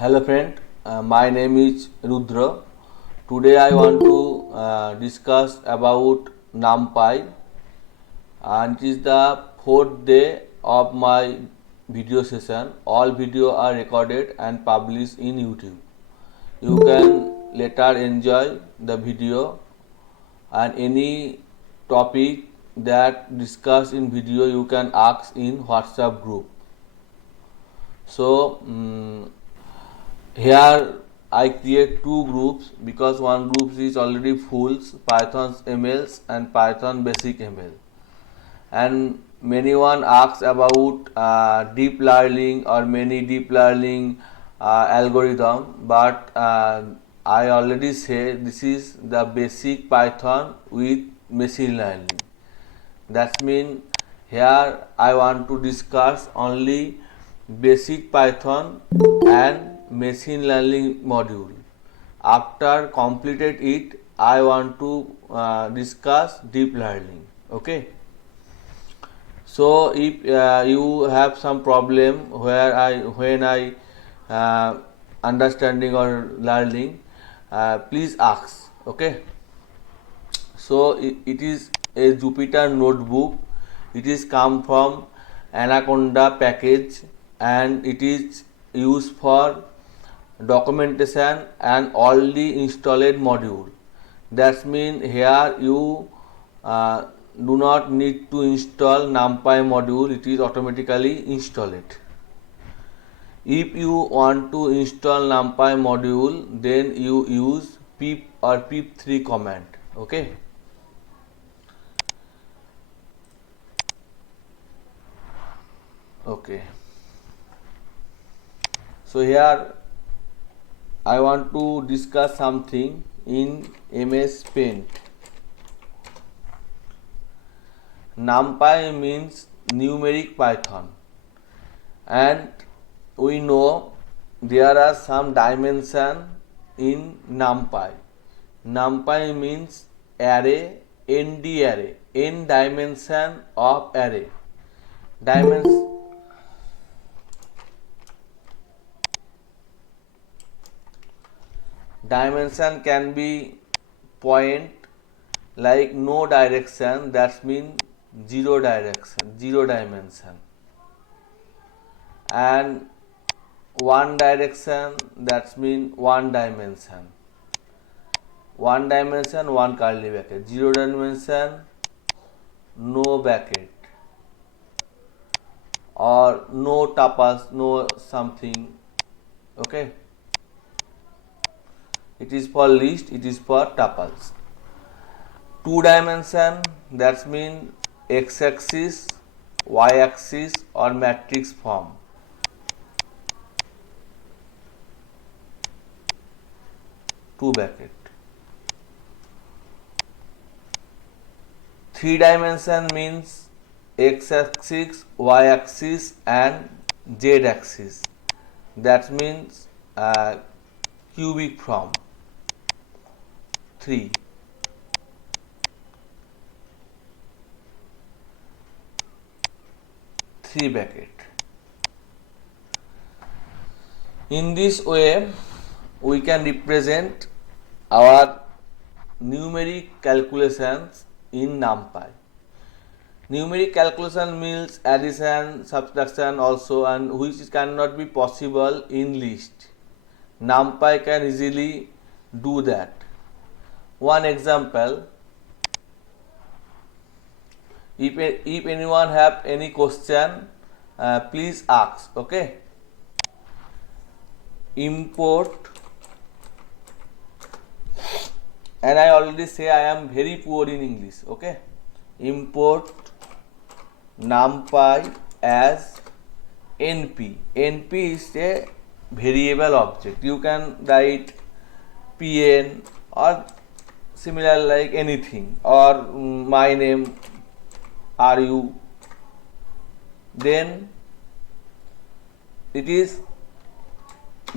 Hello friend, my name is Rudra. Today I want to discuss about NumPy, and it is the fourth day of my video session. All video are recorded and published in YouTube. You can later enjoy the video, and any topic that discussed in video you can ask in WhatsApp group. So here I create two groups because one group is already full, Python's MLs and Python basic ML, and many one asks about deep learning or many deep learning algorithm, but I already say this is the basic Python with machine learning. That means here I want to discuss only basic Python and machine learning module. After completed it, I want to discuss deep learning. Okay. So if you have some problem when I understanding or learning, please ask. Okay. So it is a Jupyter notebook. It is come from Anaconda package, and it is used for documentation and already installed module. That means here you do not need to install NumPy module, it is automatically installed. If you want to install NumPy module, then you use pip or pip3 command. Okay. Okay. So here I want to discuss something in MS Paint. NumPy means numeric Python, and we know there are some dimension in NumPy. NumPy means array, ND array, n dimension of array. Dimension can be point, like no direction, that means zero direction, zero dimension, and one direction, that means one dimension, one dimension, one curly bracket, zero dimension, no bracket, or no tuples, no something. Okay. It is for list, it is for tuples. Two dimension, that means x-axis, y-axis, or matrix form. Two bracket. Three dimension means x-axis, y-axis, and z-axis. That means cubic form. 3. Three bracket. In this way, we can represent our numeric calculations in NumPy. Numeric calculation means addition, subtraction also, and which cannot be possible in list. NumPy can easily do that. One example, if anyone have any question, please ask. Okay. Import, and I already say I am very poor in English. Okay. Import NumPy as NP. NP is a variable object. You can write PN or similar like anything, or my name, RU. Then it is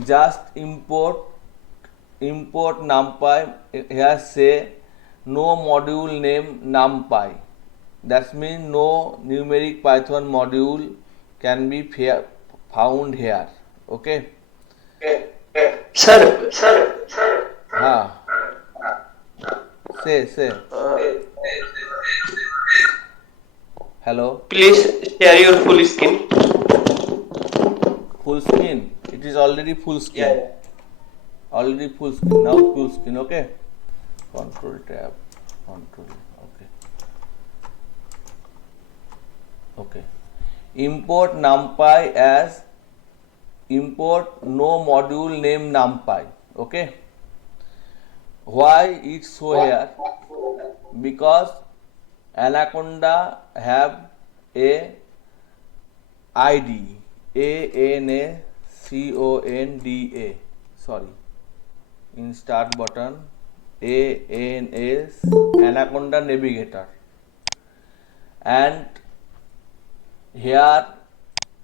just import NumPy. Here say no module name NumPy. That means no numeric Python module can be found here. Okay. Sir, हाँ, say. Hello. please share your full screen. Full screen. It is already full screen. Yeah. Already full screen. Now full screen. Okay. Control tab. Control. Okay. Okay. Import NumPy as import no module name NumPy. Okay. Why it's so here? Because Anaconda have a ID ANACONDA. Sorry, in start button ANS Anaconda Navigator, and here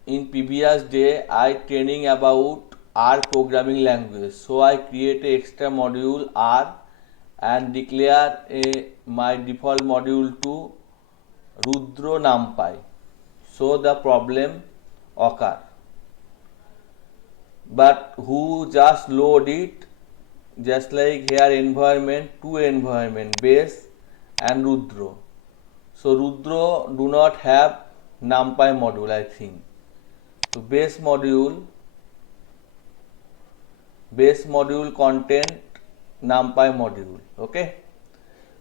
in previous day I training about R programming language, so I create a extra module R and declare my default module to Rudro NumPy. So the problem occur. But who just load it, just like here environment, two environment base and Rudro. So Rudro do not have NumPy module, I think. So base module content NumPy module. Okay,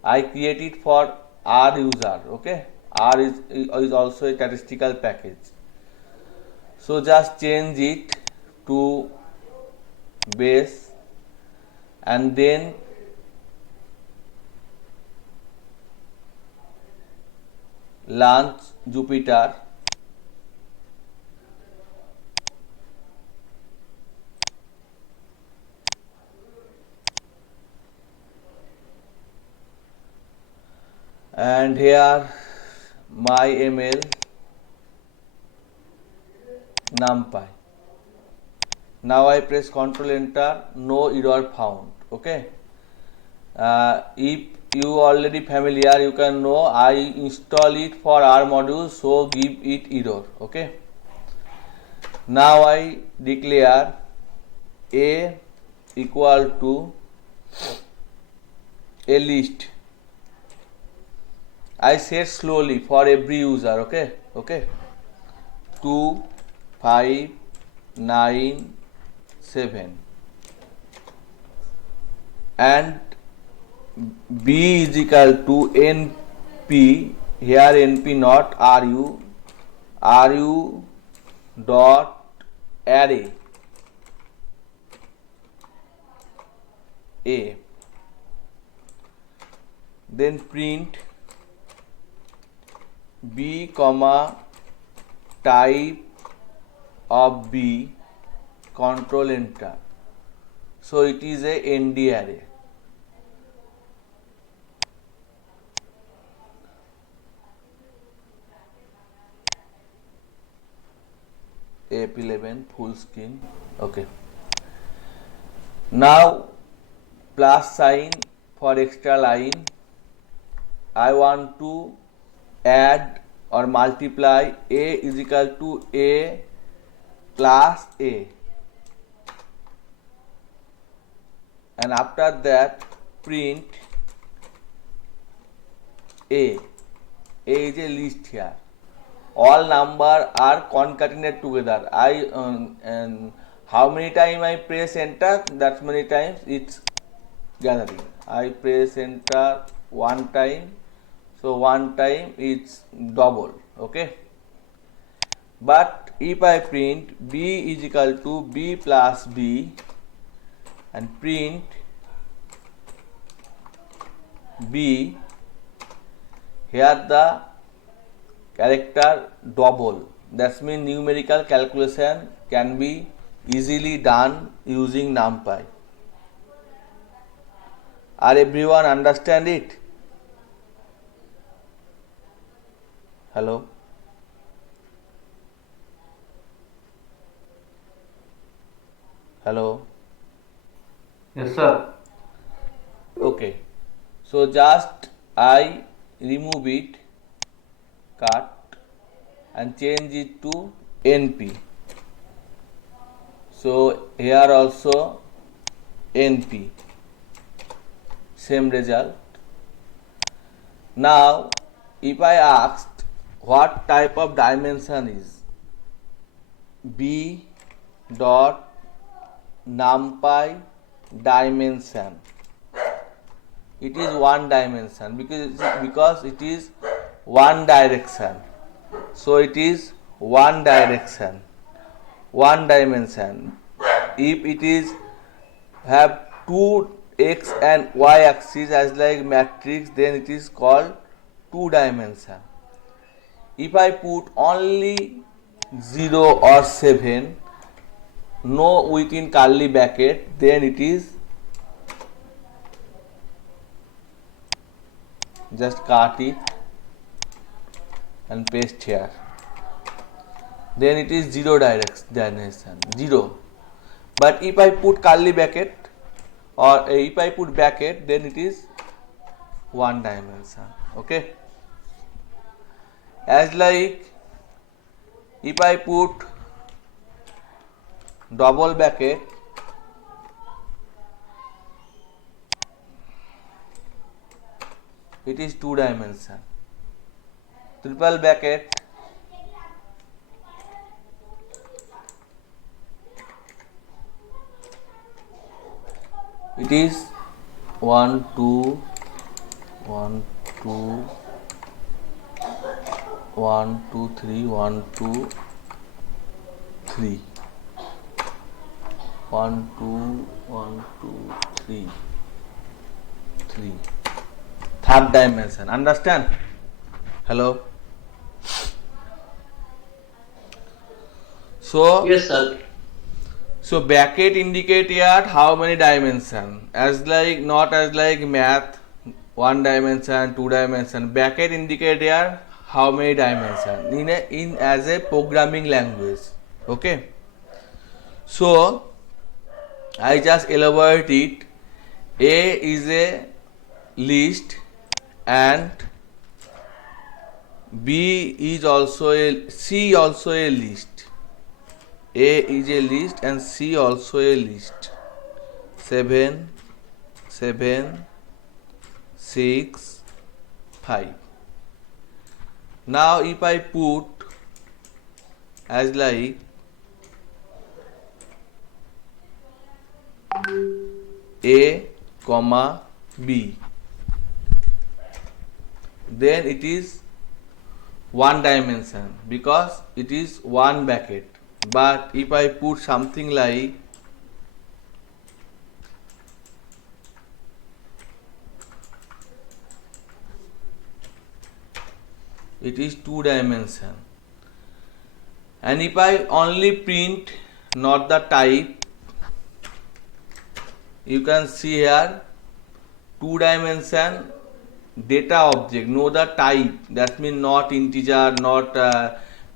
I create it for R user. Okay, R is also a statistical package. So just change it to base and then launch Jupyter. And here my ML NumPy. Now I press Ctrl Enter, no error found. Okay. If you already familiar, you can know I install it for R module, so give it error. Okay. Now I declare A equal to a list. I set slowly for every user. Okay. 2, 5, 9, 7, and B is equal to NP. Here NP not RU dot array A. Then print B comma type of B, Control Enter. So it is a ND array. F11 full screen. Okay. Now plus sign for extra line. I want to add or multiply A is equal to A plus A, and after that print A. A is a list here. All number are concatenated together. And how many times I press enter, that many times it's gathering. I press enter one time, so one time it's double. Okay. But if I print B is equal to B plus B and print B, here the character double, that means numerical calculation can be easily done using NumPy. Are everyone understand it? Hello? Hello? Yes, sir. Okay. So just I remove it, cut, and change it to NP. So here also np, same result. Now if I asked what type of dimension is b dot numpy dimension, it is one dimension because it is one direction, so it is one direction, one dimension. If it is have two x and y axis as like matrix, then it is called two dimension. If I put only 0 or 7, no within curly bracket, then it is, just cut it and paste here, then it is 0 dimension, 0. But if I put curly bracket or if I put bracket, then it is one dimension. Okay, as like if I put double bracket, it is two dimension. Triple bracket, it is 1 2 1 2 1 2 3 1 2 3 1 2 1 2 3 3, third dimension. Understand? Hello? Yes, sir. So bracket indicate here how many dimension, as like not as like math, one dimension, two dimension. Bracket indicate here how many dimension in as a programming language. Okay. So I just elaborate it. A is a list and B is also a, C also a list. A is a list and C also a list. 7, 7, 6, 5. Now if I put as like A comma B, then it is one dimension because it is one bracket. But if I put something like it is two dimension, and if I only print not the type, you can see here two dimension data object, know the type, that means not integer, not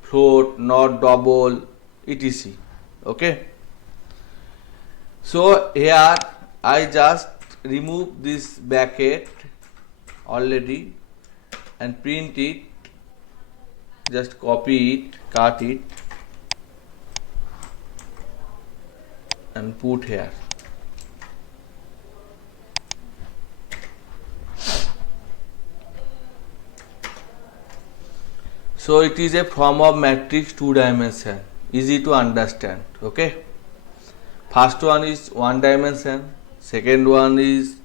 float, not double, etc. Okay, so here I just remove this bracket already and print it, just copy it, cut it and put here. So it is a form of matrix two dimension, easy to understand. Okay, first one is one dimension, second one is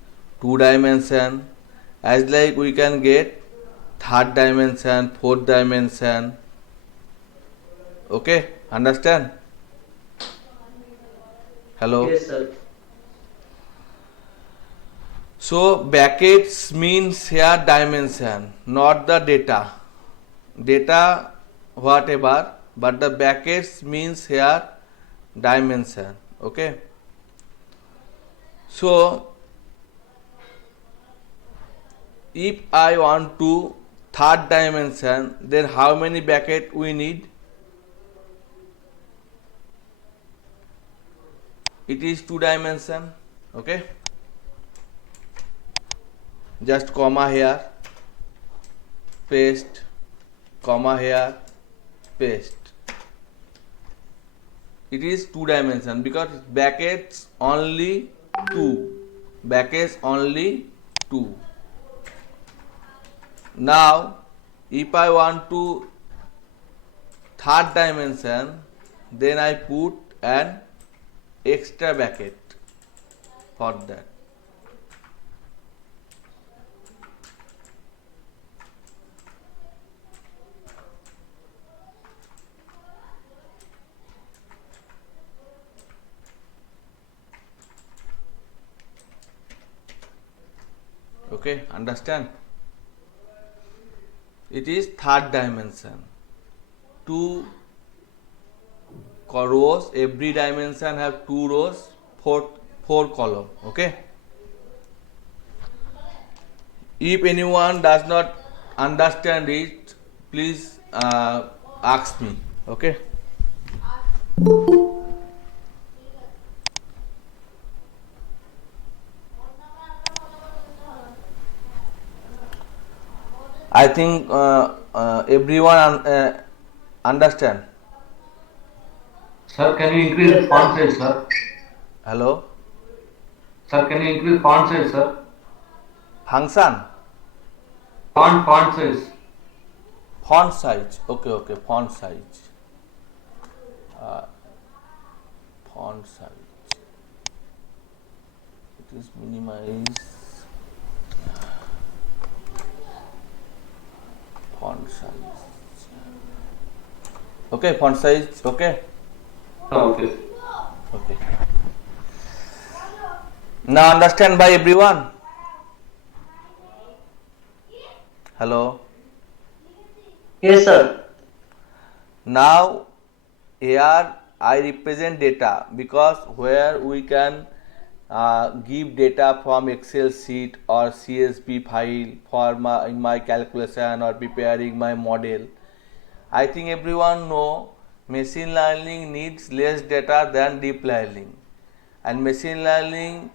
two dimension, as like we can get third dimension, fourth dimension. Okay, understand? Hello? Yes, sir. So brackets means here dimension, not the data. Data whatever, but the brackets means here dimension. Okay, so if I want to third dimension, then how many bracket we need? It is two dimension. Okay, just comma here, paste, comma here, paste. It is two dimension because brackets only 2, brackets only 2. Now if I want to third dimension, then I put an extra bracket for that. Okay, understand? It is third dimension. 2 rows, every dimension have 2 rows, 4 column. Okay. If anyone does not understand it, please ask me. Okay. I think everyone understand. Sir, can you increase font size, sir? Hello. Sir, can you increase font size, sir? Function. Font size. Font size. Okay. Font size. Font size. It is minimize. Font size. Okay, font size. Okay. Okay. Okay. Now understand by everyone. Hello. Yes, sir. Now here I represent data because where we can give data from Excel sheet or CSV file for in my calculation or preparing my model. I think everyone know machine learning needs less data than deep learning, and machine learning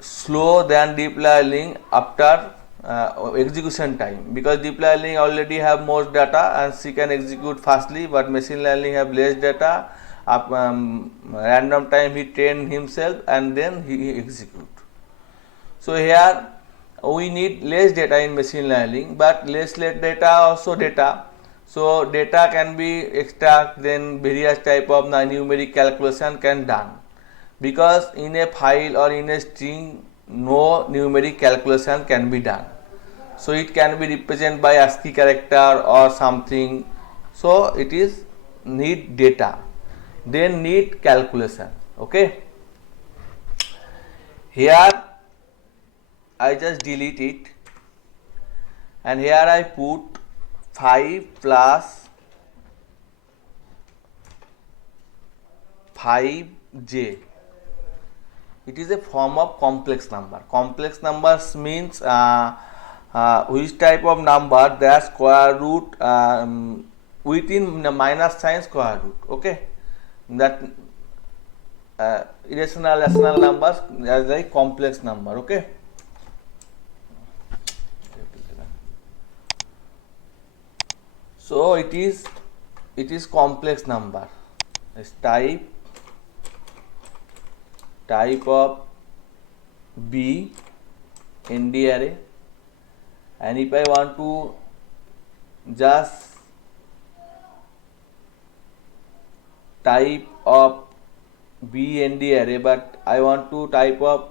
slow than deep learning after execution time, because deep learning already have more data and she can execute fastly, but machine learning have less data. Random time he train himself and then he execute. So here we need less data in machine learning, but less data also data. So data can be extract, then various type of numeric calculation can done, because in a file or in a string no numeric calculation can be done. So it can be represented by ASCII character or something. So it is need data, then need calculation. Okay. Here I just delete it, and here I put 5 plus 5j. It is a form of complex number. Complex numbers means which type of number their square root within the minus sign square root. Okay, that irrational rational numbers as a complex number. Okay. So it is complex number. It's type of B ND array, and if I want to just type of B ND array, but I want to type of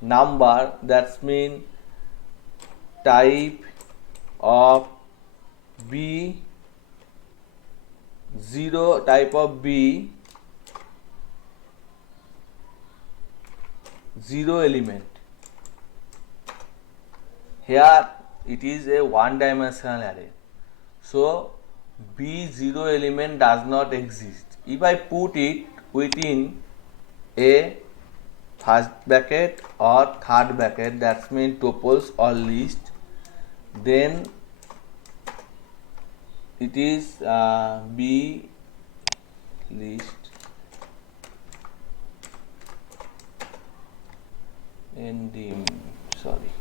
number, that's mean type of B 0, type of B 0 element. Here it is a one dimensional array, so B 0 element does not exist. If I put it within a first bracket or third bracket, that means tuples or list, then it is B list ND, sorry,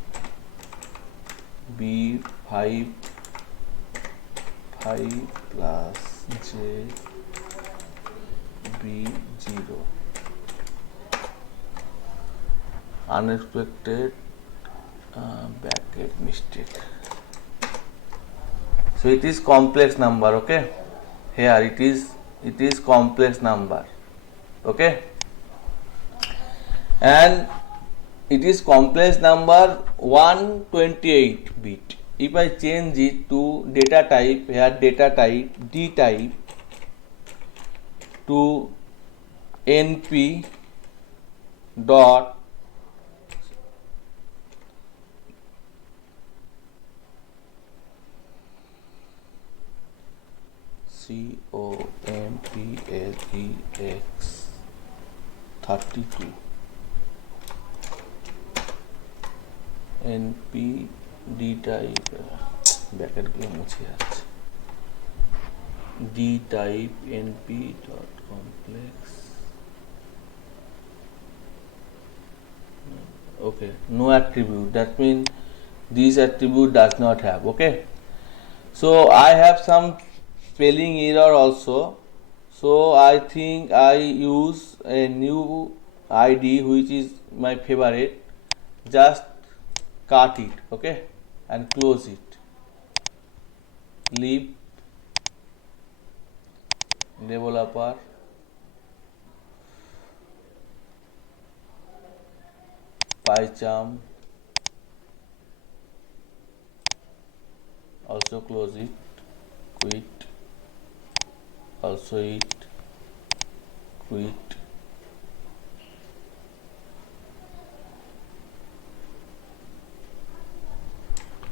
B 5 plus J B 0. unexpected bracket mistake. So it is complex number. Okay, here it is complex number. Okay, and it is complex number 128 bit. If I change it to data type, here data type D type to NP dot COMPLEX 32 NP D type bracket গুলো মুছে যাচ্ছে D type NP dot complex. Okay, no attribute, that means this attribute does not have. Okay, so I have some spelling error also, so I think I use a new ID which is my favorite. Just cut it, okay, and close it. Leave developer, PyCharm, also close it, quit, also it, quit,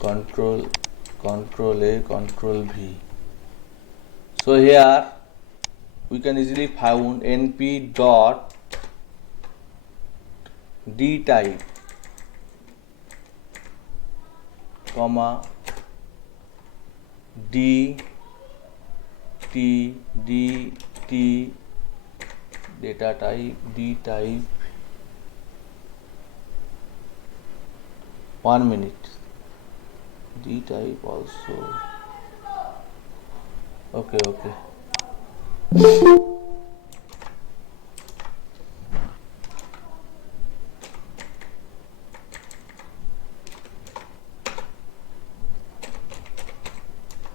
control A, control V. So here we can easily find np dot D type comma D T D T data type D type. 1 minute. D type also. Okay.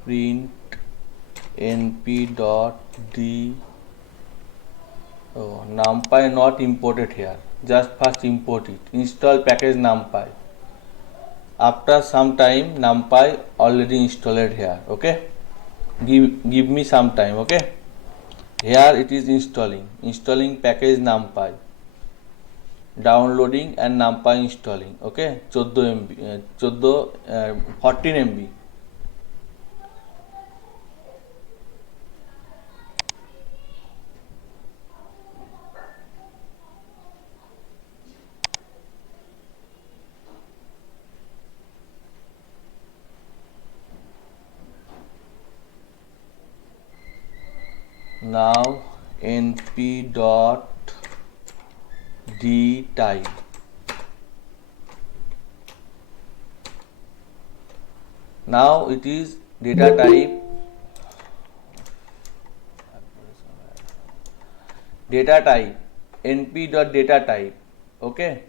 Print np dot D. Oh, numpy not imported here. Just first import it. Install package numpy. After some time numpy already installed here. Okay, give me some time. Okay, here it is installing package numpy, downloading and numpy installing. Okay, 14 MB 14 MB. Now np dot D type. Now it is data type np dot data type. Okay,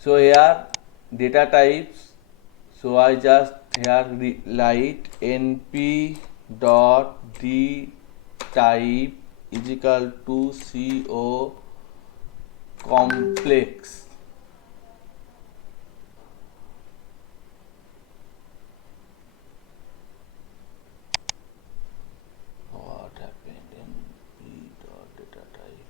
so here data types, so I just here write np dot D type is equal to CO complex. What happened in P dot data type?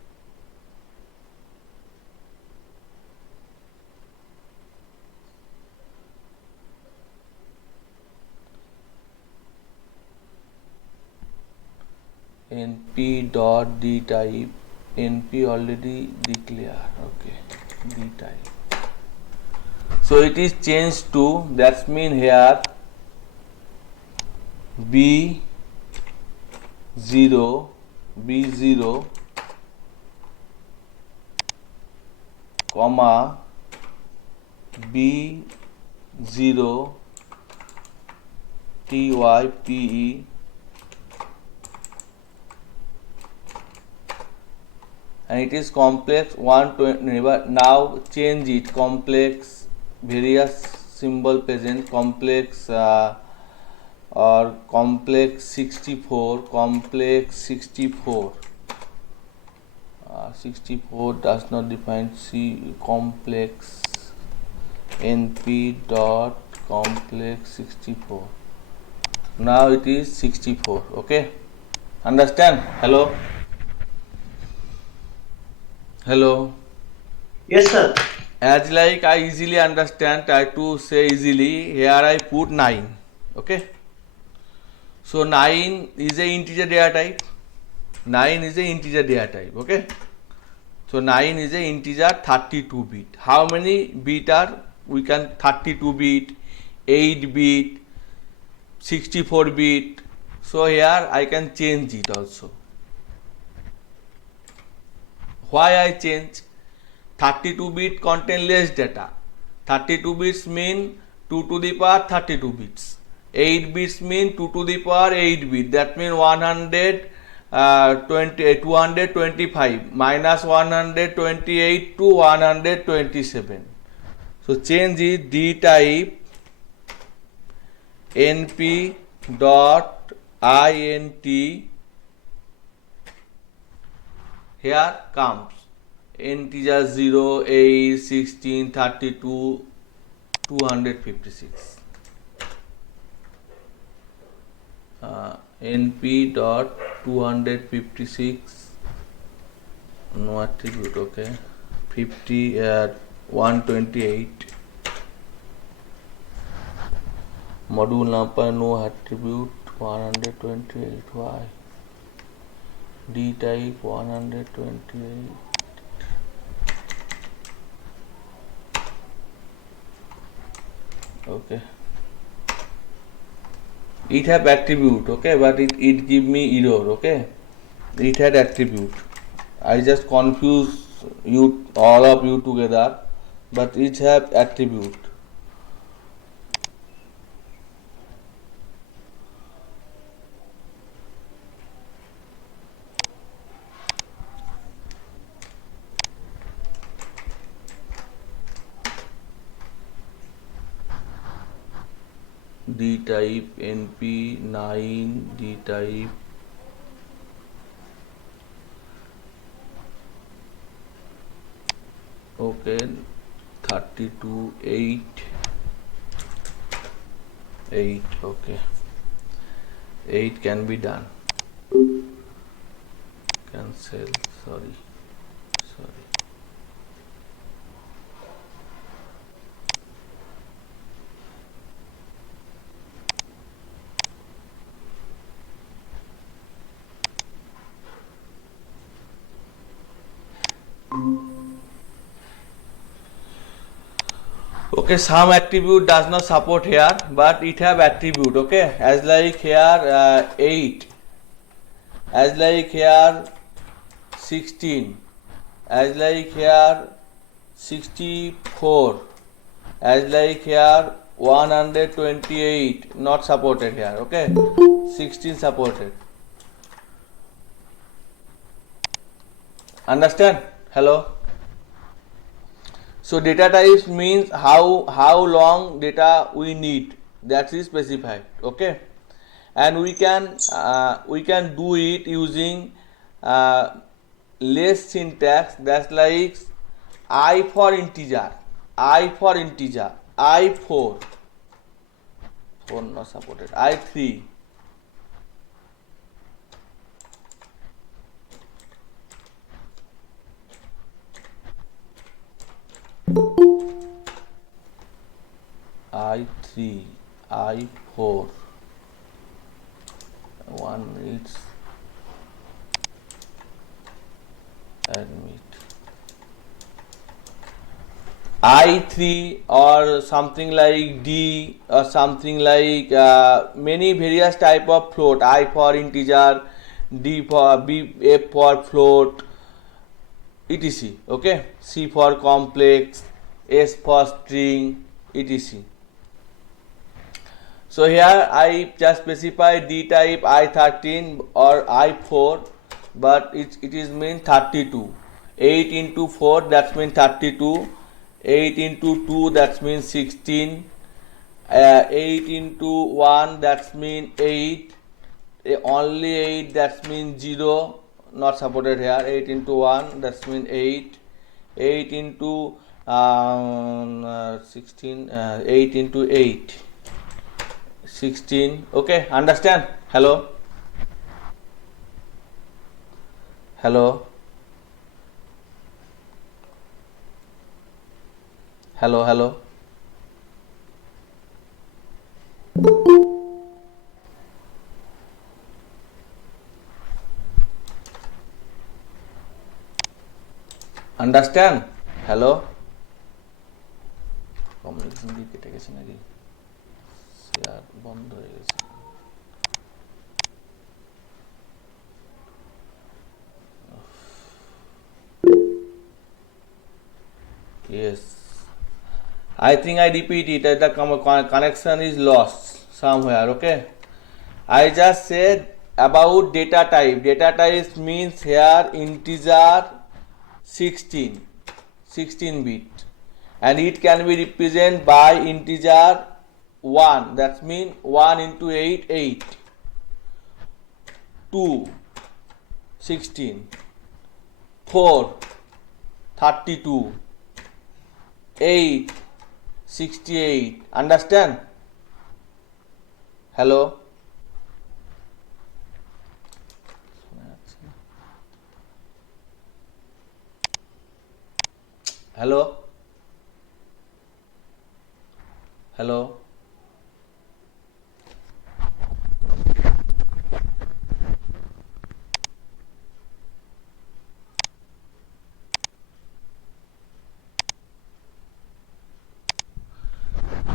np dot D type, np already declared. Okay, D type. So it is changed to, that's mean here B0 comma B0 TYPE and it is complex 120. But now change it, complex, various symbol present, complex or complex 64, complex 64. 64 does not define C, complex np dot complex 64. Now it is 64. Okay, understand? Hello, hello. Yes, sir. As like I easily understand, try to say easily. Here I put 9. Okay, so 9 is a integer data type. 9 is a integer data type. Okay, so 9 is a integer 32 bit. How many bit are we can 32 bit, 8 bit, 64 bit. So here I can change it also. Why I change? 32 bit contain less data. 32 bits mean 2 to the power 32 bits. 8 bits mean 2 to the power 8 bit. That means 225 minus 128 to 127. So change is D type np dot int. Here comes integer 0, 8, 16, 32, 256. np dot 256, no attribute. Okay, 50 128. Module number no attribute, 128. Why? D type 128. Okay, it have attribute. Okay, but it give me error. Okay, it had attribute. I just confuse you, all of you together, but it have attribute. D type np 9, D type okay 32 8 8. Okay, 8 can be done. Cancel. Sorry. Okay, some attribute does not support here, but it have attribute. Okay, as like here 8, as like here 16, as like here 64, as like here 128, not supported here. Okay, 16 supported. Understand? Hello. So data types means how long data we need, that is specified. Okay, and we can do it using less syntax. That's like I for integer, I4 not supported, I3. I3, I4. One needs admit. I3 or something like D or something like many various type of float. I for integer, D for B, F for float, etc. Okay, C for complex, S for string, etc. So here I just specify D type I13 or I4, but it is mean 32. 8 into 4, that means 32. 8 into 2, that means 16. 8 into 1, that means 8. Only 8, that means 0, not supported here. 8 into 1, that means 8. 8 into 16, 8 into 8, 16. Okay, understand? Hello? Hello? Hello, hello? Understand? Hello? Communication দিয়ে কেটে গেছে নাকি share বন্ধ হয়ে গেছে yes I think I repeat it that the connection is lost somewhere. Okay, I just said about data type. Data type means here integer 16 bit, and it can be represented by integer 1, that means 1 into 8, 8, 2, 16, 4, 32, 8, 68. Understand? Hello? Hello? Hello?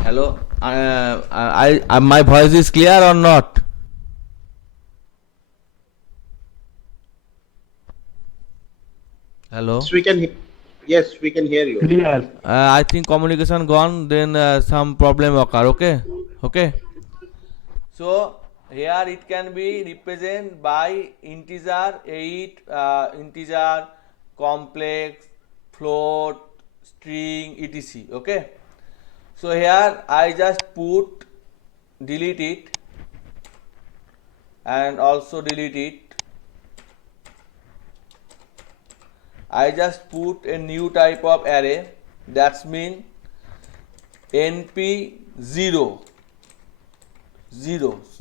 Hello? My voice is clear or not? Hello? Yes, we can hear you. Clear. I think communication gone, then some problem occur. Okay. So here it can be represented by integer 8, integer, complex, float, string, etc. Okay. So here I just put delete it and also delete it. I just put a new type of array, that's mean np 0, zeros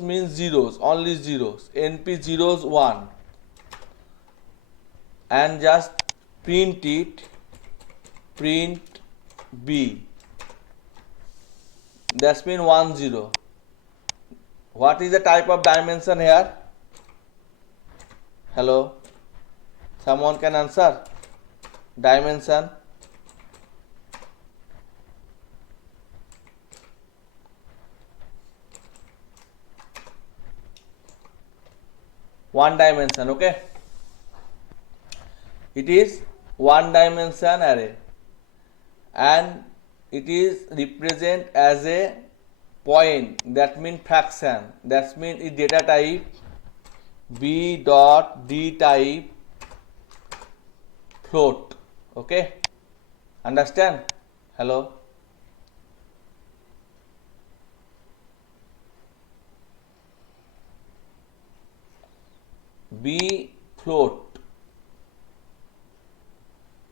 means zeros, only zeros, np zeros 1, and just print it, print b, that's mean 1 0. What is the type of dimension here? Hello? Someone can answer? Dimension? One dimension, okay? It is one dimension array, and it is represent as a point, that means fraction, that means its data type b dot d type float. Okay, understand? Hello? b float,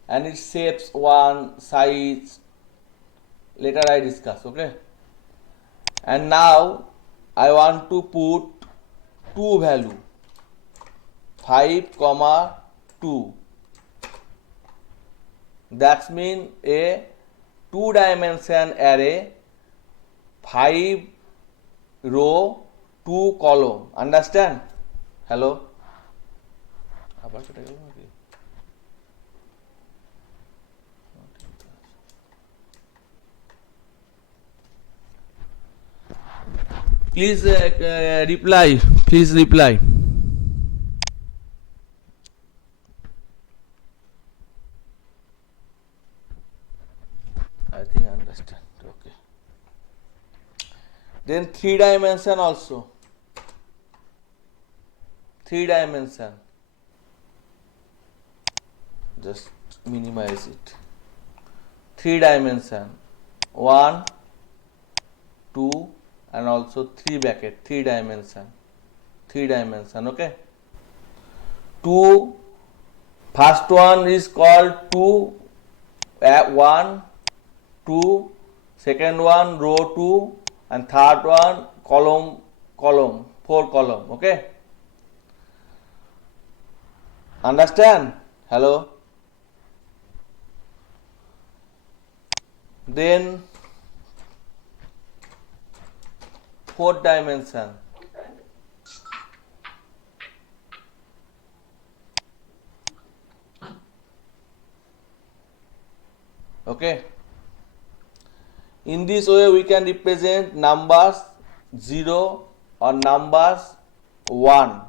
and it shapes one size, later I discuss. Okay, and now I want to put two value 5, 2. That means a 2-dimension array, 5 row, 2 column. Understand? Hello? Please reply. Please reply. I think I understand. Okay. Then 3 dimension also. 3 dimension. Just minimize it. 3 dimension. 1, 2 and also 3 bracket. 3 dimension. 3 dimension. Okay. 2. First one is called 2. 1, 2. Second one row 2 and third one column 4 column. Okay. Understand? Hello. Then fourth dimension. Okay. In this way we can represent numbers 0 or numbers 1.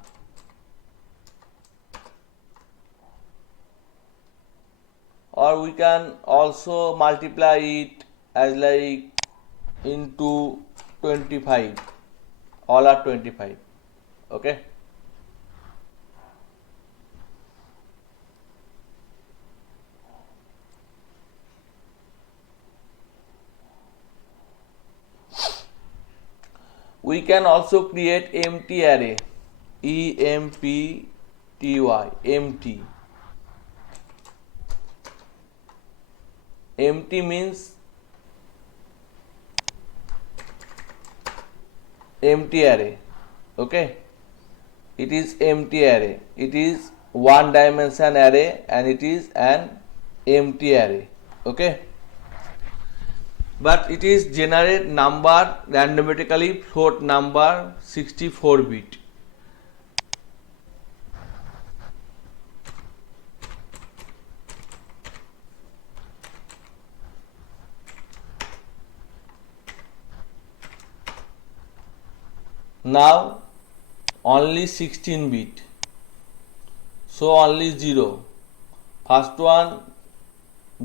Or we can also multiply it as like into 25. All are 25. Okay. We can also create empty array. EMPTY. Empty. Empty means empty array. Okay. It is empty array. It is one dimension array and it is an empty array. Okay. But it is generate number randomically float number 64 bit. Now only 16 bit, so only 0. First one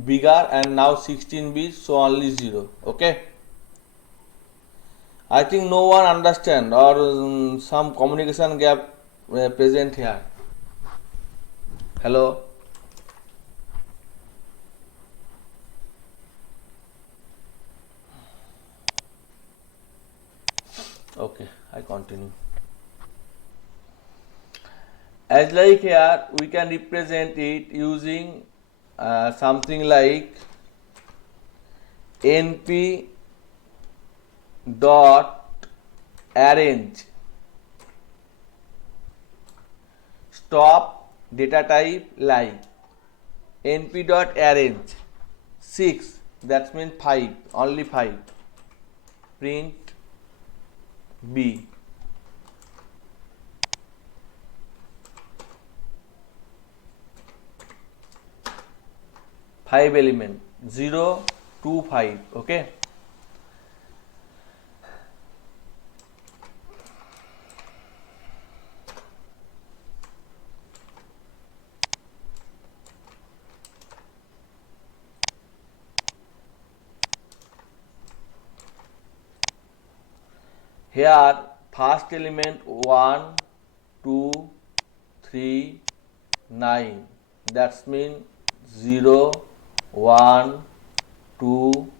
bigger and now 16 bit, so only 0. Okay. I think no one understand or some communication gap present here. Hello. Okay, I continue. As like here we can represent it using something like np dot arrange stop data type like np dot arrange 6, that means 5, only 5, print b. Five element 0 2 5. Okay. Here first element 1 2 3 9, that means 0 1 2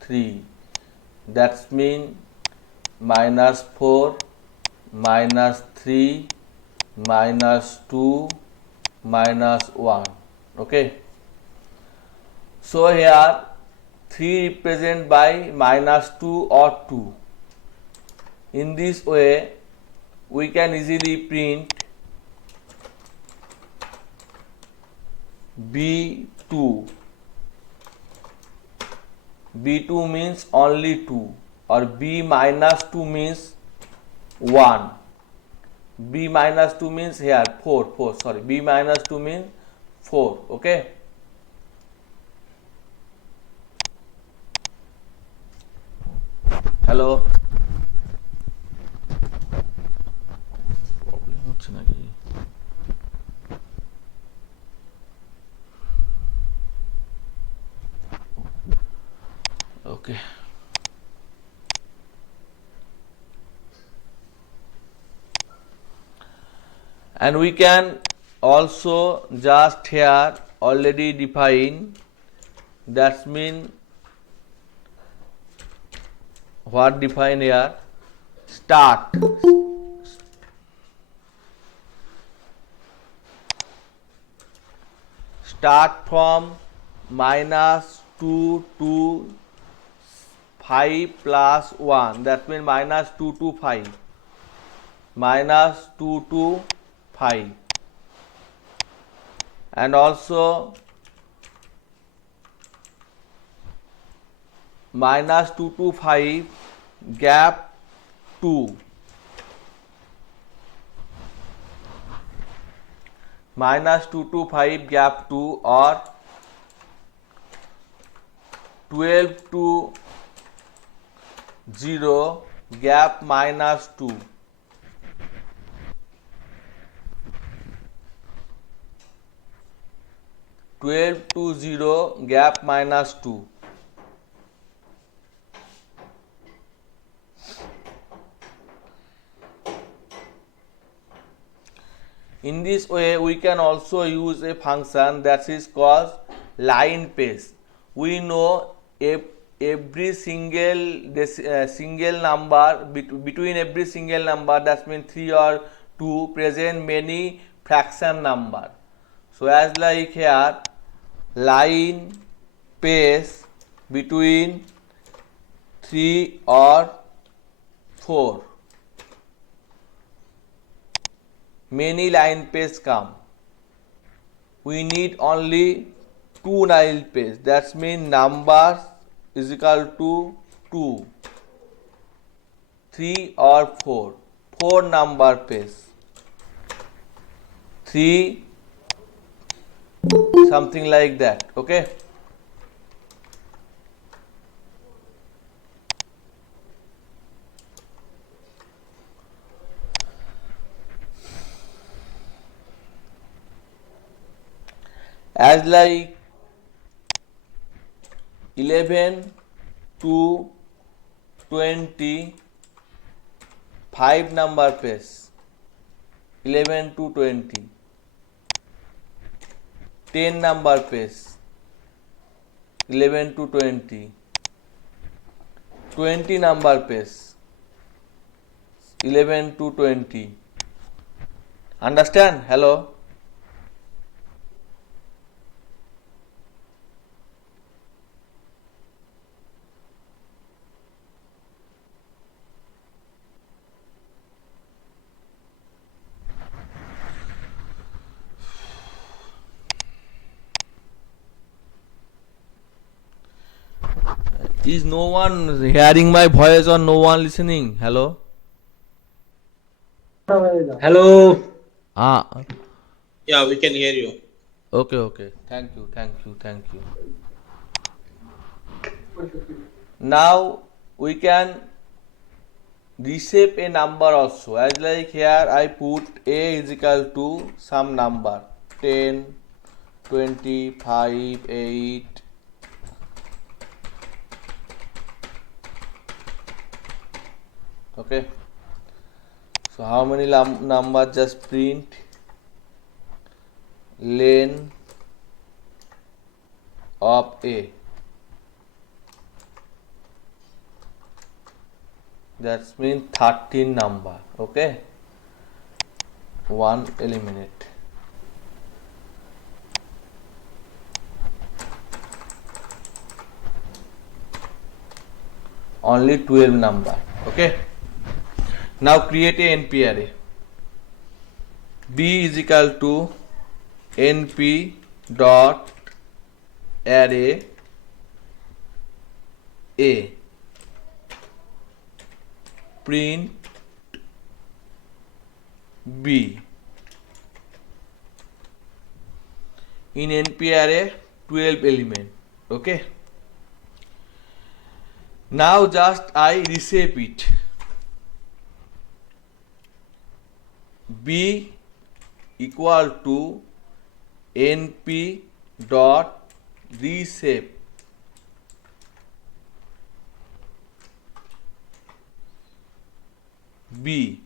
3, that means -4 -3 -2 -1. Okay. So here 3 represented by -2 or 2. In this way we can easily print B2. B2 means only 2 or B minus 2 means 1. B minus 2 means here 4, sorry, B minus 2 means 4. Okay. Hello. Problem হচ্ছে নাকি? Okay. And we can also just here already define, that's mean what define here, start from -2 to 5 plus 1, that means -2 to 5, -2 to 5, and also -2 to 5 gap 2, -2 to 5 gap 2, or 12 to 0 gap -2. to 0 gap -2. In this way, we can also use a function that is called line pace. We know every single number, between every single number, that means 3 or 2, present many fraction number. So as like here, line pace between 3 or 4. Many line pace come. We need only 2 line pace. That means numbers is equal to 2, 3 or 4. 4 number pace. 3, something like that. Okay. As like 11 to 20, 5 number pace, 11 to 20, 10 number pace, 11 to 20, 20 number pace, 11 to 20. Understand? Hello? Is no one hearing my voice or no one listening? Hello? Hello. Ah, Yeah, we can hear you. okay. Thank you. Now we can reshape a number also. As like here I put a is equal to some number 10, 20, 5, 8. Okay. So how many numbers just print? Len of a. That means 13 number. Okay. 1 eliminate. Only 12 number. Okay. Now create a NP array. B is equal to NP dot array A. Print B. In NP array 12 element. Okay. Now just I reshape it. B equal to NP dot reshape B.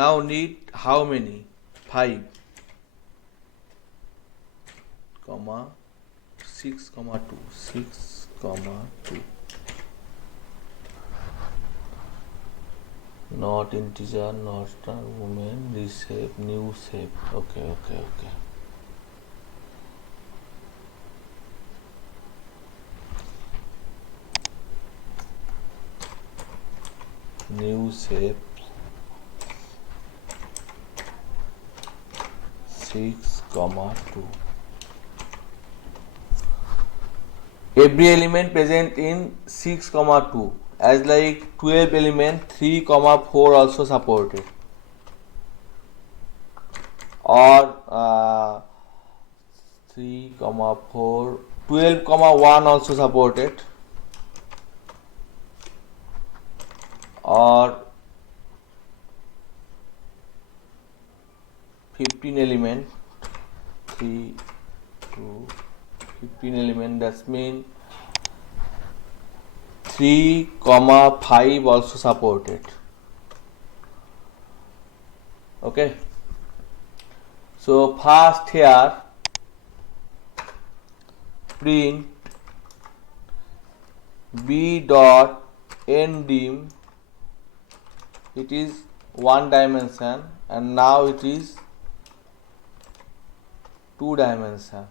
now need how many? 5 comma 6 comma 2 6 comma 2 not integer, not star, woman, reshape, new shape. Okay. New shape 6 comma 2. Every element present in 6 comma 2 as like 12 element 3 comma 4 also supported, or 3 comma 4 12 comma 1 also supported, or 15 element 3 2 15 element, that's mean 3 comma 5 also supported. Okay, so first here print b dot ndim, it is one dimension and now it is two dimension.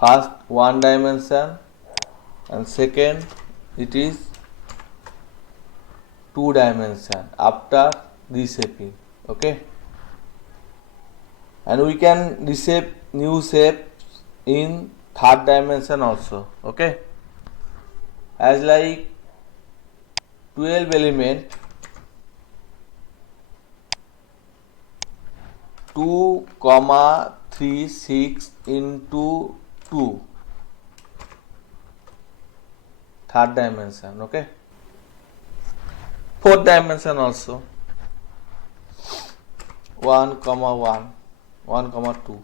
First one dimension and second it is two dimension after reshaping. Okay, and we can reshape new shapes in third dimension also. Okay, as like 12 element 2 comma 3 6 into 2 third dimension. Okay, fourth dimension also 1 comma 1 1 comma 2,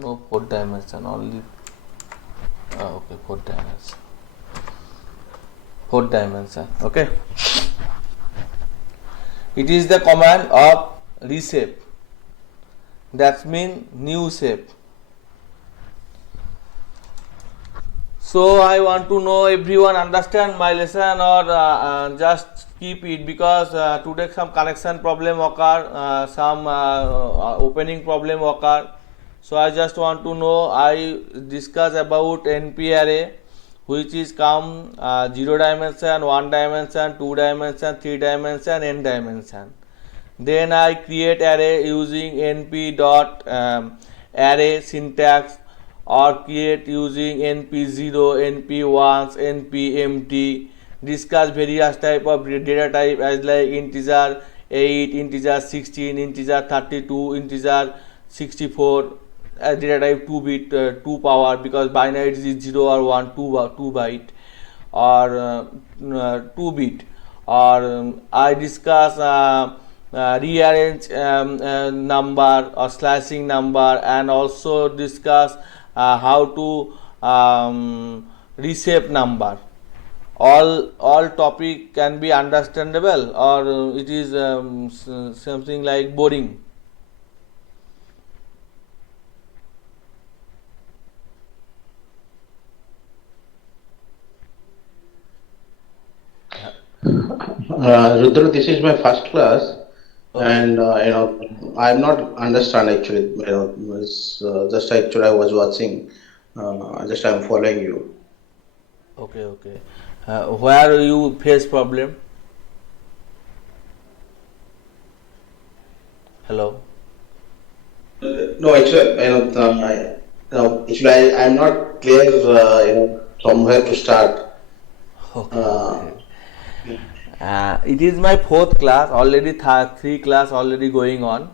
no fourth dimension, only okay, fourth dimension. Okay, it is the command of reshape, that means new shape. So I want to know everyone understand my lesson or just keep it, because today some connection problem occur, some opening problem occur. So I just want to know, I discuss about NP array, which is come 0 dimension, 1 dimension, 2 dimension, 3 dimension, n dimension. Then I create array using np dot array syntax, or create using np0, np1, np-empty. Discuss various type of data type as like integer 8, integer 16, integer 32, integer 64. Data type 2 bit 2 power, because binary is 0 or 1, 2 byte, or 2 bit. Or I discuss rearrange number or slashing number, and also discuss how to reshape number. All topic can be understandable, or it is something like boring. Rudra, this is my first class, Okay. and I'm not understand actually. Just actually I was watching. Just I'm following you. Okay. Where you face problem? Hello. No, actually, actually I'm not clear. From where to start. Okay. It is my fourth class already. Three class already going on.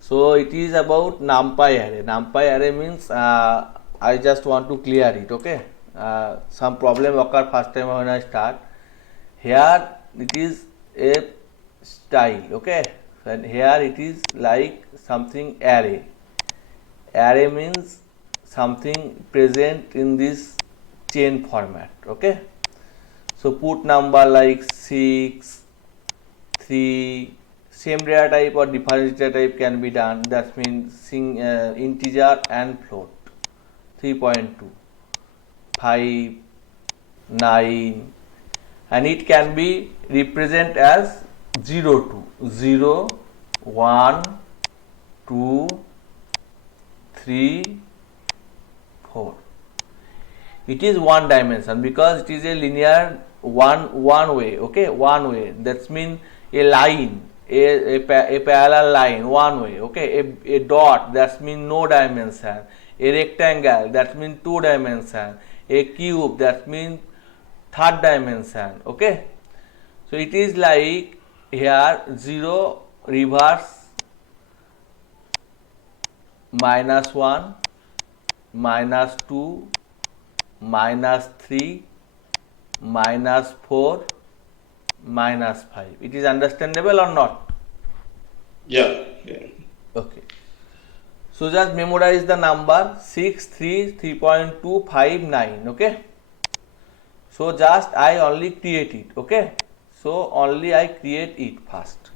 So it is about NumPy array. NumPy array means I just want to clear it. Okay. Some problem occur first time when I start. Here it is a style. Okay. And here it is like something array. Array means something present in this chain format. Okay. So put number like 6, 3, same data type or different data type can be done. That means integer and float. 3.2, 5, 9, and it can be represent as 0, 2, 0, 1, 2, 3, 4. It is one dimension because it is a linear one way. Okay, one way. That means a line, a parallel line, one way. Okay, a dot, that means no dimension. A rectangle, that means 2 dimension. A cube, that means 3rd dimension. Okay, so it is like here 0, reverse, -1, -2, -3, -4, -5. It is understandable or not? Yeah. Okay. So just memorize the number 6, 3, 3.259. Okay. So just I only create it. Okay. So only I create it first.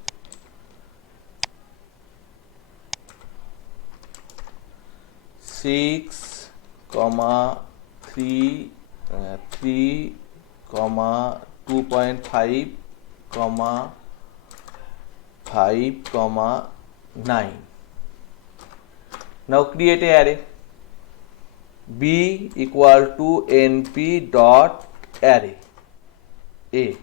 6, 3, 2.5, 5, 9. Now create a array. B equal to np dot array A.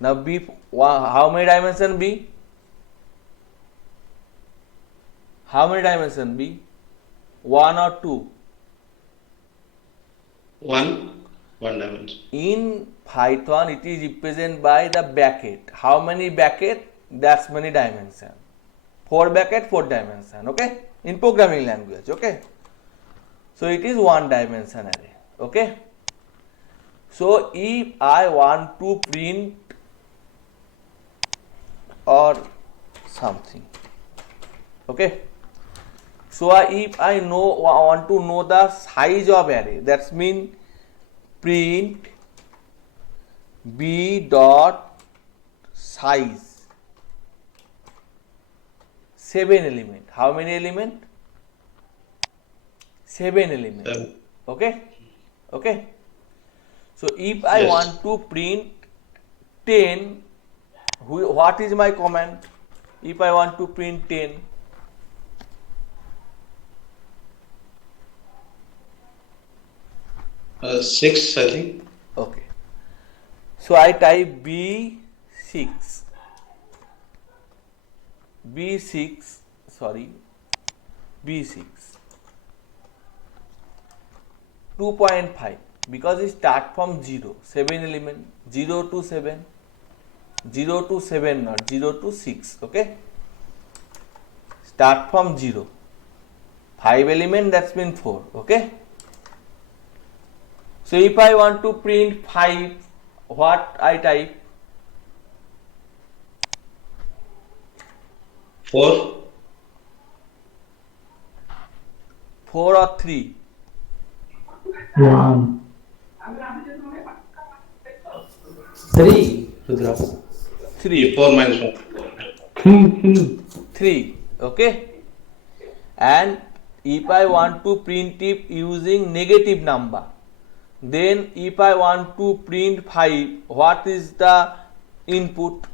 Now B, how many dimension B? How many dimension B? 1 or 2? One dimension. In Python it is represented by the bracket. How many bracket? That's many dimension. 4 bracket, 4 dimension. Okay, in programming language. Okay, so it is 1 dimension array. Okay, so if I want to print or something, okay, so if I want to know the size of array, that's mean print b dot size 7 element. How many element? 7 element. 7. Okay, okay. So if I Yes. want to print 10, what is my command? If I want to print 10, Six, I think. okay. So I type B6, B6, sorry, B6, 2.5, because it start from 0, 7 element, 0 to 7, 0 to 7 not 0 to 6, okay. Start from 0, 5 element, that's mean 4, okay. So if I want to print 5, what I type? 4. 4 or 3? 1. 3. Rudra. 3. 4 minus 1. 3, okay. And if I want to print it using negative number, then if I want to print 5, what is the input?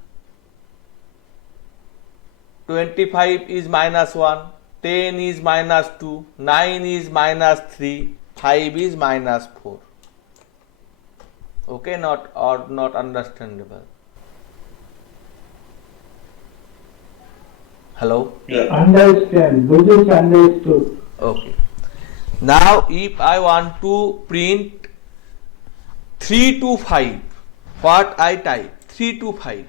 25 is -1, 10 is -2, 9 is -3, 5 is -4. Okay, not understandable. Hello? Yeah. Understand. This is understood. Okay. Now if I want to print 3 to 5, what I type? 3 to 5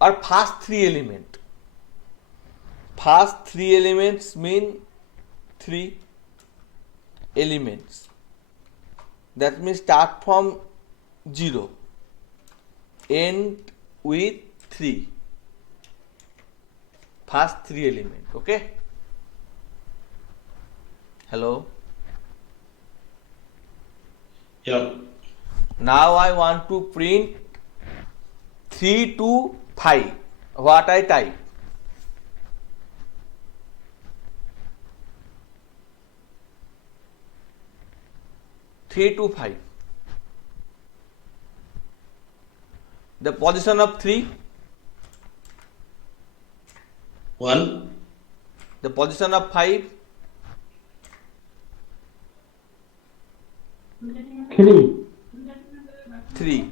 or first 3 element. First 3 elements mean 3 elements. That means start from 0, end with 3. First 3 element. Okay. Hello. Yeah. Now I want to print 3 to 5. What I type? Three to 5. The position of 3. 1, The position of 5. 3. 3.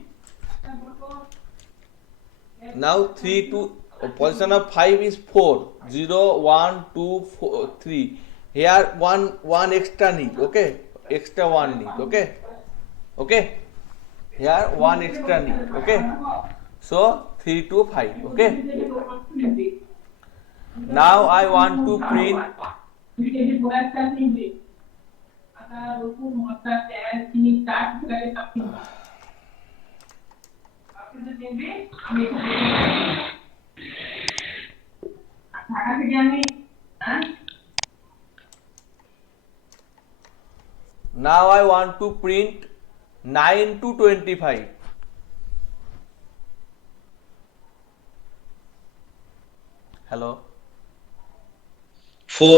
Now 3 to position of 5 is 4. 0, 1, 2, 4, 3. Here one extra need. Okay, extra one need. Okay, okay. Here one extra need. Okay, so 3 to 5. Okay. Now I want to print now I want to print 9 to 25. Hello. 4,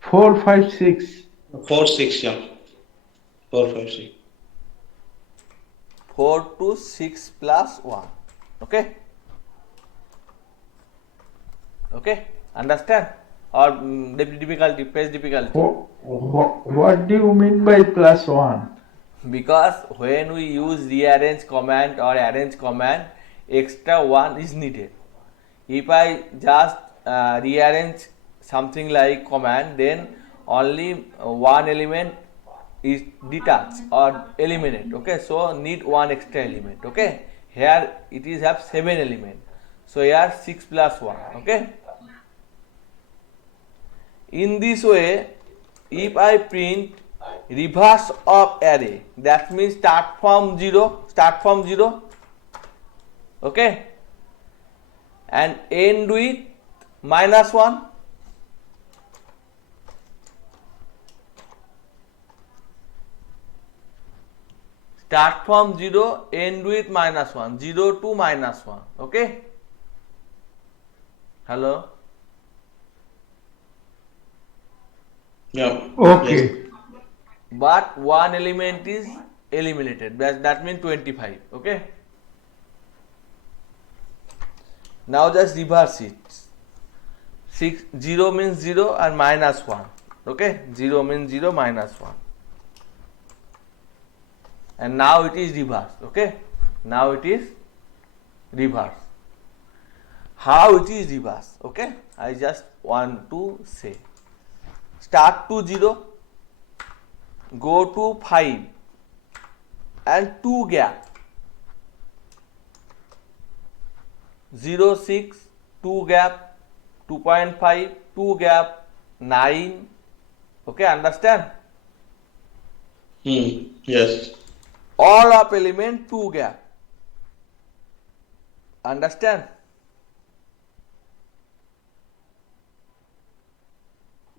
4, 5, 6. 4, 6, yeah. 4, 5, 6. 4 to 6 plus 1. Okay. Okay. Understand? Or difficulty, page difficulty. What do you mean by plus 1? Because when we use rearrange command or arrange command, extra one is needed. If I just rearrange something like command, then only one element is detached or eliminate. Okay, so need one extra element. Okay, here it is have 7 element, so here 6 plus 1. Okay, in this way, if I print reverse of array, that means start from 0, okay, and end with -1. Start from 0, end with -1, 0 to -1. Okay. Hello. Yeah. Okay. Yes. But one element is eliminated. That means 25. Okay. Now just reverse it. 0 means 0 and -1. Okay. 0 means 0 -1. And now it is reverse. Okay. Now it is reverse. How it is reverse? Okay. I just want to say. Start to 0. Go to 5 and 2 gap. 0, 6, 2 gap, 2.5, 2 gap, 9. Okay, understand? Yes. All of element 2 gap. Understand?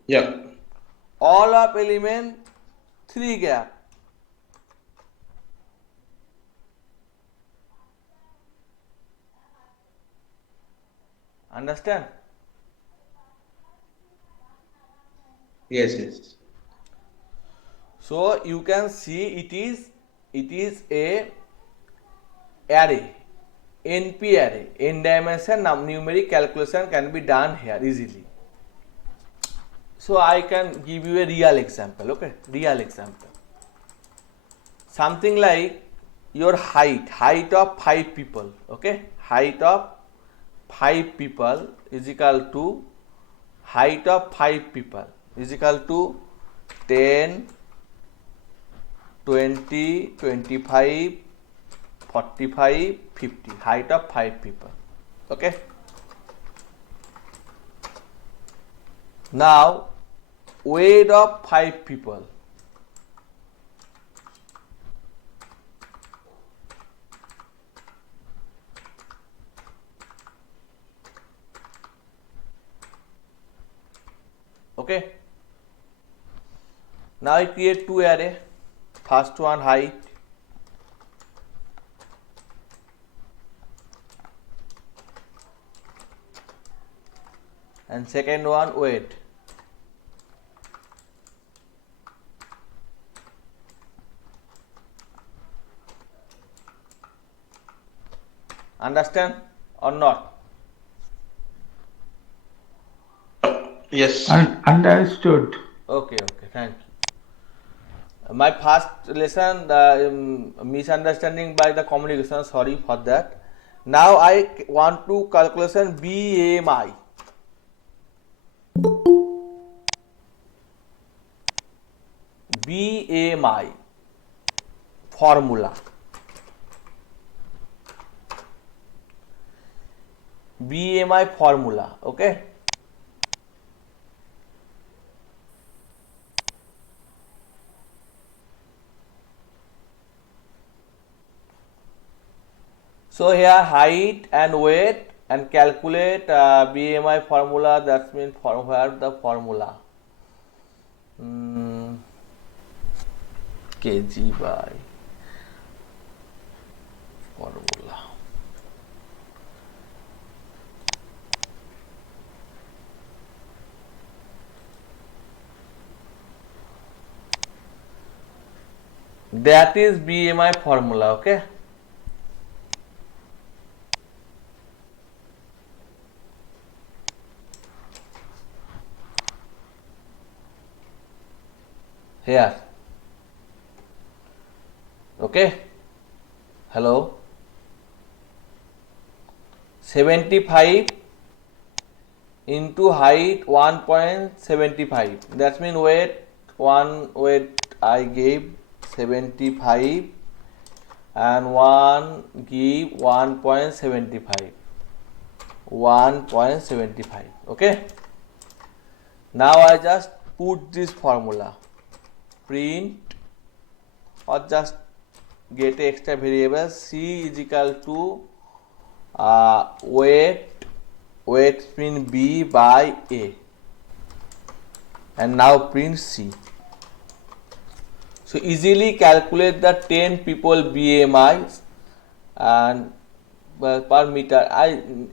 Yeah. All of element 3 gap. Understand? Yes, yes. So you can see it is a array, NP array. N dimension numeric calculation can be done here easily. So I can give you a real example. Okay, real example. Something like your height of 5 people. Okay, height of 5 people is equal to height of 5 people is equal to 10, 20, 25, 45, 50. Height of 5 people. Okay. Now weight of 5 people. Okay. Now I create two array. First one height, and second one weight. Understand or not? Yes. Understood. Okay, thank you. My first lesson, misunderstanding by the communication, sorry for that. Now I want to calculation BMI. BMI formula. BMI formula, okay? So here height and weight and calculate BMI formula. That means from where the formula kg by formula. That is BMI formula, okay? Here, okay? Hello? 75 into height 1.75. That means weight I gave 75 and one give 1.75. 1.75, okay? Now I just put this formula, print or just get extra variable C is equal to weight mean B by A, and now print C. So easily calculate the 10 people BMI and per meter.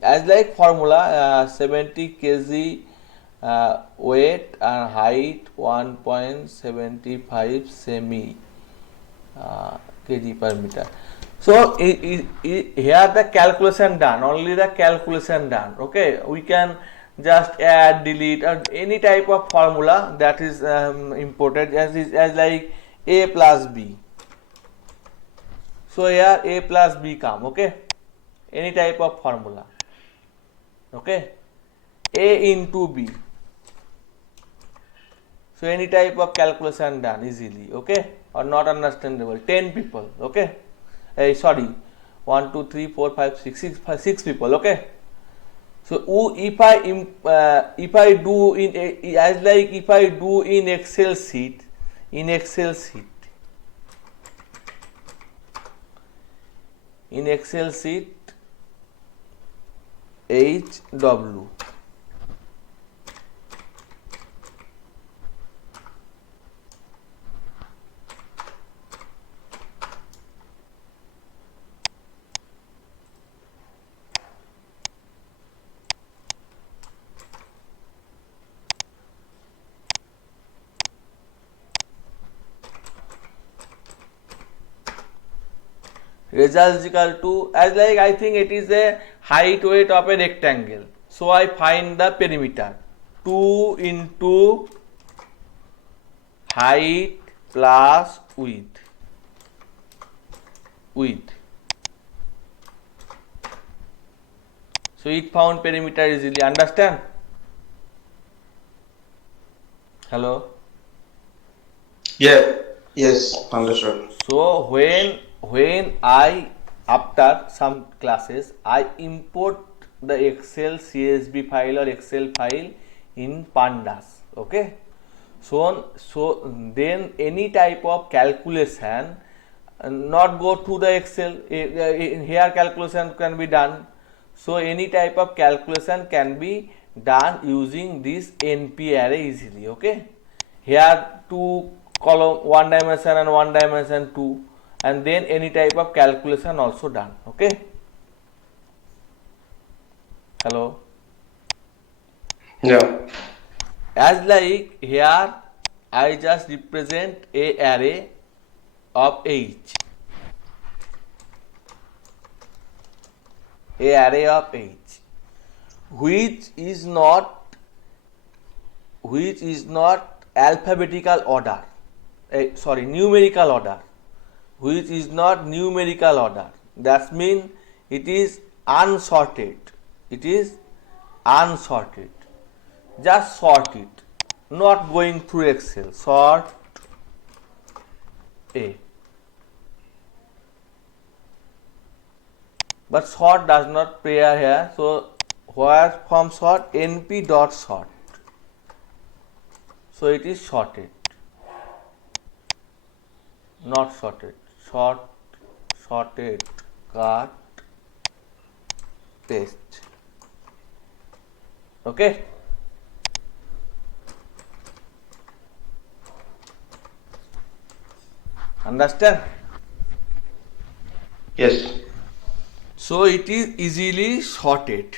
As like formula 70 kg weight and height 1.75 semi kg per meter. So here the calculation done, only the calculation done, okay? We can just add, delete, or any type of formula that is imported as like A plus B. So here A plus B come, okay? Any type of formula, okay? A into B. So any type of calculation done easily, okay? Or not understandable. 10 people, okay? Sorry, 1, 2, 3, 4, 5, 6 people, okay? So if I do in as like if I do in Excel sheet, in Excel sheet HW. Result is equal to, as like I think it is a height weight of a rectangle. So I find the perimeter 2 into height plus width. So it found perimeter easily. Understand? Hello? Yeah. Yes. Understood. So when I, after some classes, I import the Excel CSV file or Excel file in Pandas, okay? So then any type of calculation not go to the Excel, here calculation can be done. So any type of calculation can be done using this NP array easily, okay? Here to column 1 dimension and 1 dimension 2, and then any type of calculation also done. Okay. Hello. Yeah. As like here I just represent a array of H. A array of H which is not alphabetical order, numerical order, which is not numerical order. That means it is unsorted. It is unsorted. Just sort it, not going through Excel. Sort A. But sort does not pair here. So where from sort? NP dot sort. So it is sorted, not sorted. Sort, sorted, cut, paste. Okay. Understand? Yes. So it is easily sorted.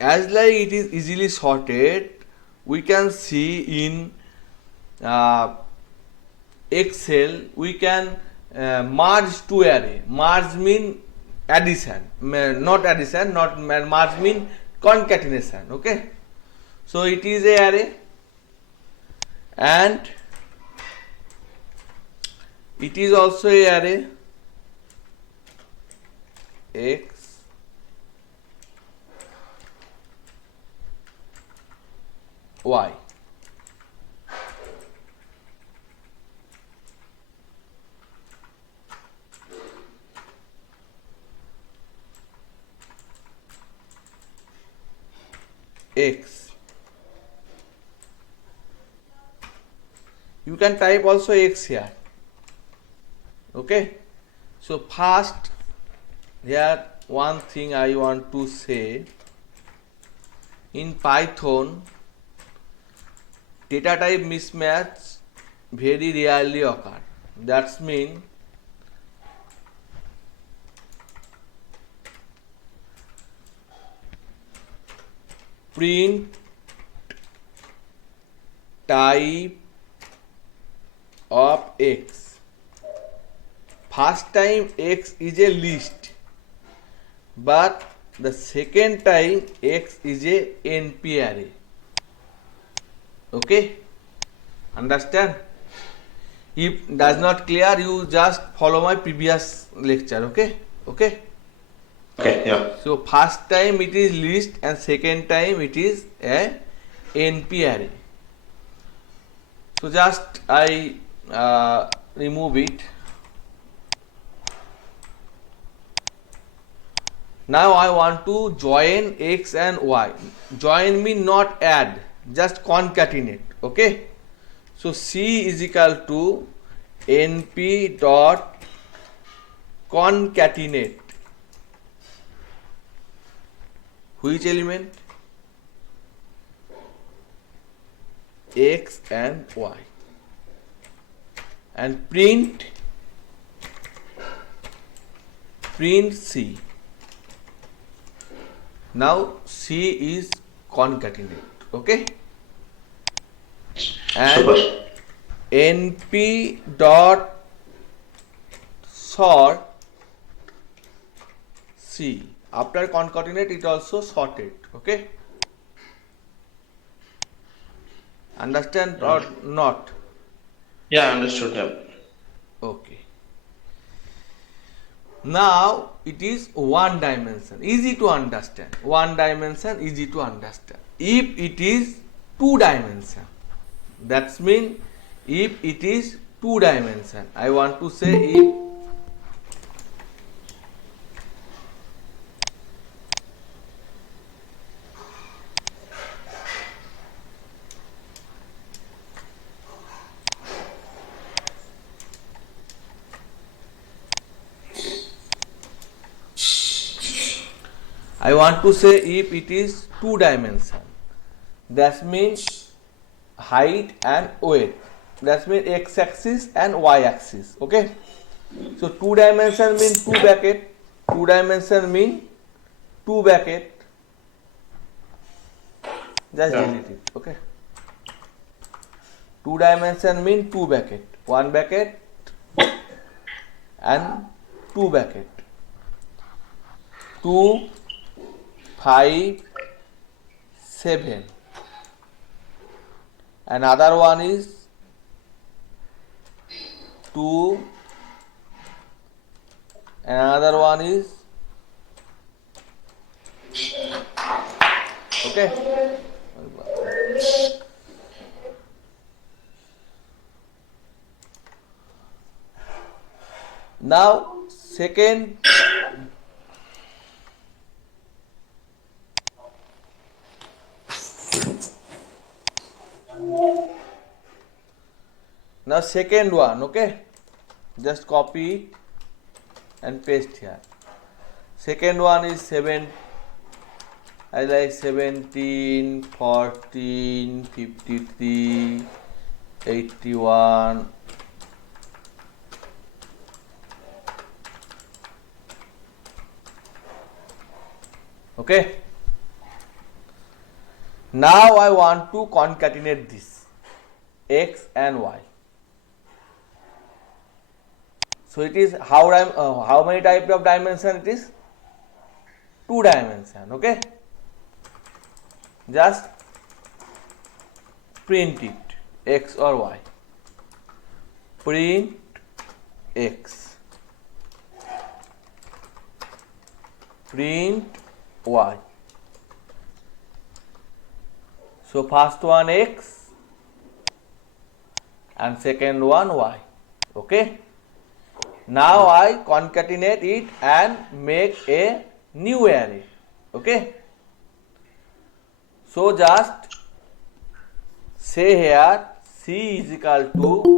As like it is easily sorted, we can see in Excel we can merge two array. Merge mean addition, not addition, not merge mean concatenation. Okay. So it is a array and it is also a array X, Y. X. You can type also X here. Okay. So first, here one thing I want to say, in Python data type mismatch very rarely occur. That means print type of X. First time X is a list, but the second time X is a NP array. Okay, understand? If does not clear, you just follow my previous lecture. Okay. Okay. Yeah. So first time it is list and second time it is a NP array. So just I remove it. Now I want to join X and Y. Join mean not add, just concatenate. Okay. So C is equal to NP dot concatenate. Which element? X and Y. And print C. Now C is concatenate. Okay. And Super. NP dot sort C. After concatenate it also sorted. Okay. Understand or not? Yeah, understood. Yeah. Okay. Now it is one dimension, easy to understand. One dimension, easy to understand. If it is two dimension, that means if it is two dimension, I want to say if I want to say if it is two dimension, that means height and weight. That means x axis and y axis. Okay. So 2 dimension mean 2 bracket. 2 dimension mean 2 bracket. Just delete it. Okay. 2 dimension mean 2 bracket. 1 bracket and 2 bracket. 2, 5, 7. Another one is 2. Another one is okay. Now second one, okay, just copy it and paste here. Second one is 7, I like 17, 14, 53, 81. Okay. Now I want to concatenate this x and y. So it is how many type of dimension it is? 2 dimension. Okay. Just print it, x or y. Print x. Print y. So first one x and second one y. Okay. Now I concatenate it and make a new array. Okay. So just say here C is equal to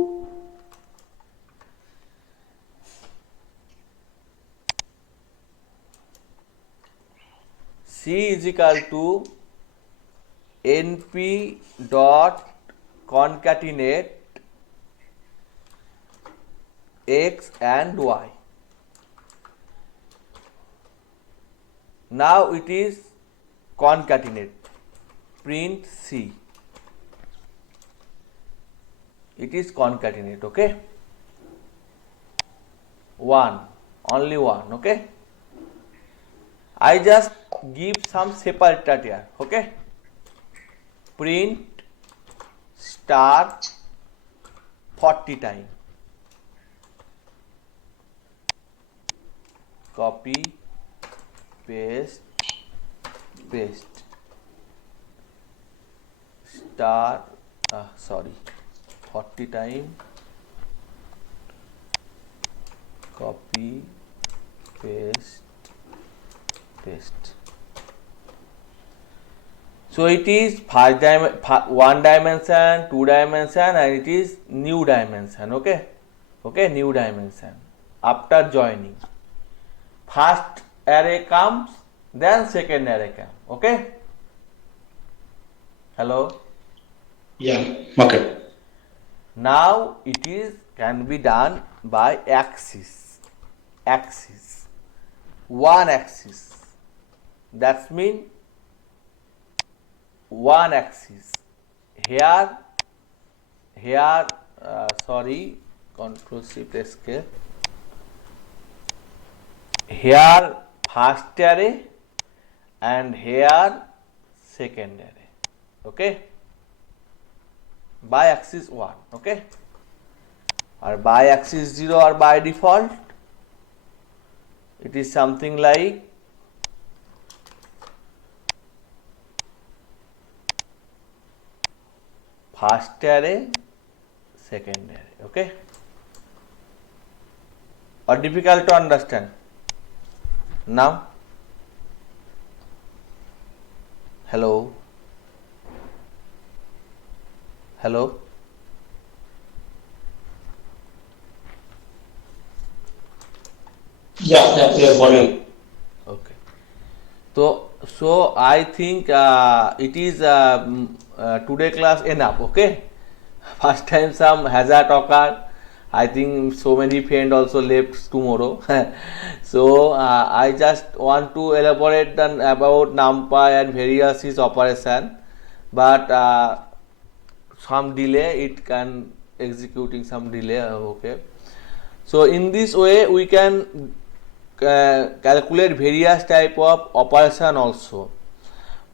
np dot concatenate x and y. Now it is concatenate. Print C. It is concatenate. Okay. 1, only 1. Okay. I just give some separator here. Okay. Print star 40 times. Copy, paste, paste. Star, 40 times. Copy, paste, paste. So it is one dimension, 2 dimension, and it is new dimension. Okay. Okay, new dimension. After joining, first array comes, then second array comes. Okay. Hello. Yeah. Okay. Now it is can be done by axis. Axis. One axis. That means one axis. Here, Control Shift Escape. Here first array and here second array. Okay. By axis 1. Okay. Or by axis 0 or by default it is something like first array, second array. Okay. Or difficult to understand? Now, hello, hello. Yeah, we are following. Okay. So I think it is today class enough. Okay. First time some hazard occurred. I think so many friends also left tomorrow. So I just want to elaborate about NumPy and various its operation, but some delay it can executing some delay. Okay. So in this way we can calculate various type of operation also.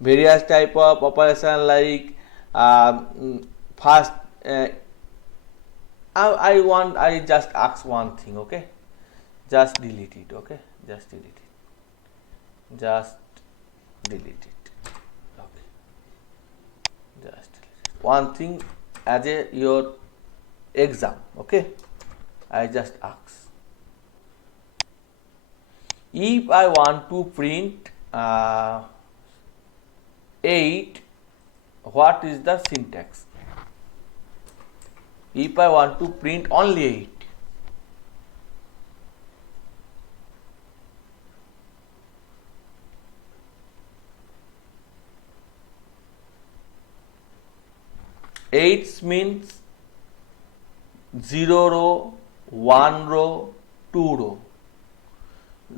Various type of operation like first I just ask one thing, okay? Just delete it, okay? Just delete it. Just delete it. Okay. Just delete it. One thing as a your exam, okay? I just ask. If I want to print 8, what is the syntax? If I want to print only 8, eight means 0 row, 1 row, 2 row,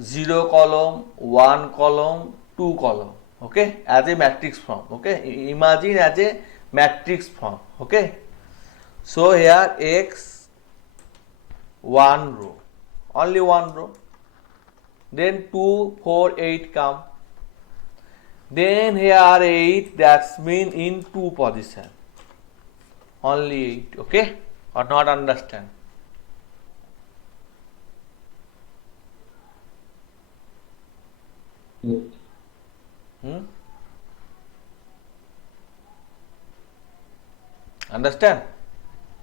0 column, 1 column, 2 column, okay, as a matrix form, okay, imagine as a matrix form, okay. So here x 1 row, only 1 row, then 2, 4, 8 come, then here 8, that's mean in 2 position, only 8, okay, or not understand? Understand?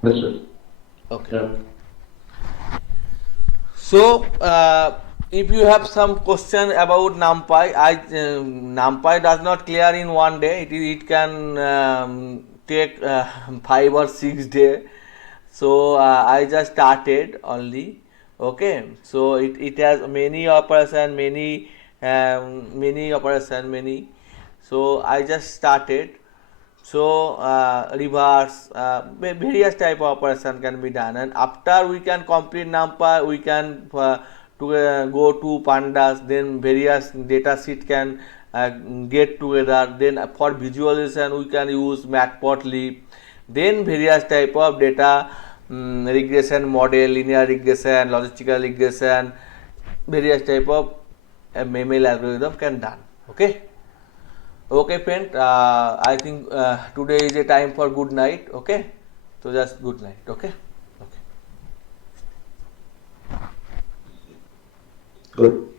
Understood. Okay. Yeah. So if you have some question about NumPy, NumPy does not clear in one day. It can take 5 or 6 days. So I just started only. Okay. So it has many operation, many operation, many. So I just started. So reverse, various type of operation can be done, and after we can complete NumPy, we can go to pandas, then various data sheet can get together, then for visualization we can use matplotlib, then various type of data regression model, linear regression, logistical regression, various type of ML algorithm can done, okay. Okay friend, I think today is a time for good night, okay, so just good night, okay. Good.